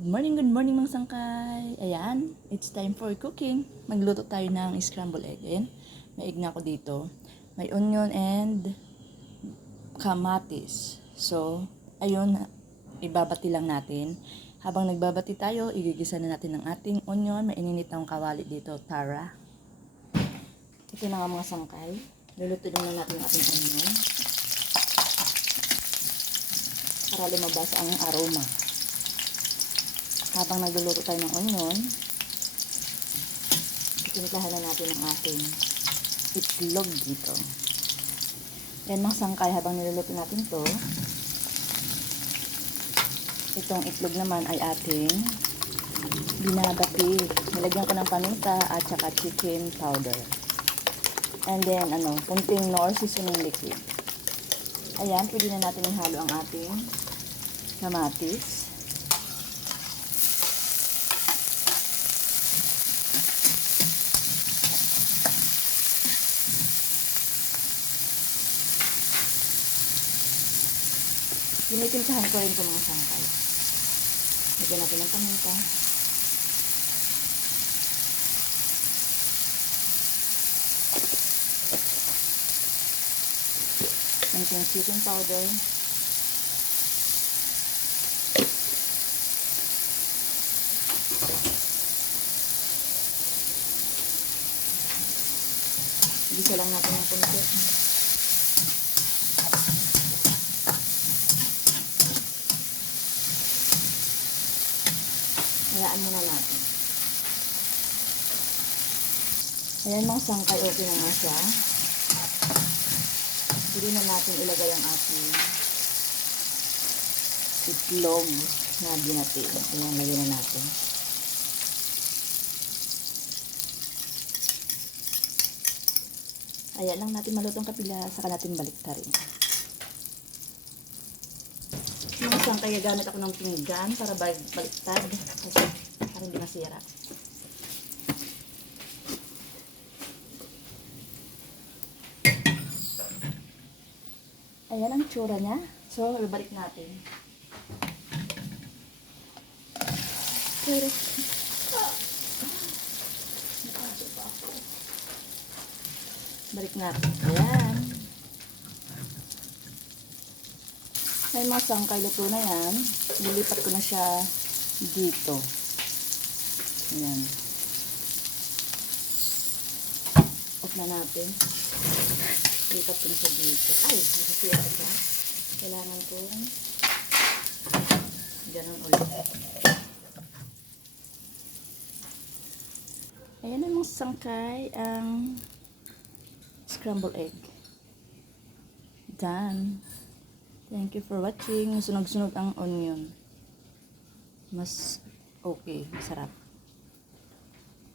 Good morning mga sangkay. Ayan, it's time for cooking. Magluto tayo ng scrambled egg. Ayan, may egg na ako dito. May onion and kamatis. So, ayun, ibabati lang natin. Habang nagbabati tayo, igigisa na natin ng ating onion. May ininit ng kawali dito, tara. Ito na nga mga sangkay. Luluto na natin ang ating onion para lumabas ang aroma. Habang nagluluto tayo ng onion, itimplahan na natin ang ating itlog dito. Yan mga sangkay, habang niluluto natin to, itong itlog naman ay ating binabati. Nilagyan ko ng paminta at saka chicken powder. And then, kunting nor seasoning liquid. Ayan, pwede na natin ihalo ang ating kamatis. Tinitimplahan ko rin ito mga sangkay. Lagyan natin ng paminta. Konting chicken powder. Igisa lang natin ng konti. Hayaan muna natin. Ayan mga sangkay, okay na nga siya. Pwede na natin ilagay ang ating itlog na binati. Ayan, lagyan na natin. Ayan lang natin malutong kapila, saka natin baliktarin. Mga sangkay, gamit ako ng pinggan para baliktad kasi para hindi masira. Ayan ang tsura niya. So, ibalik natin. Balik natin. Ayan. May mga sangkay, luto na yan. Lilipat ko na siya dito. Ayan. Off na natin. Lipat ko na siya dito. Ay, nasisira siya. Kailangan kong ganun ulit. Ayan ang mga sangkay, ang scrambled egg. Done. Thank you for watching. Sunog-sunog ang onion. Mas okay, masarap.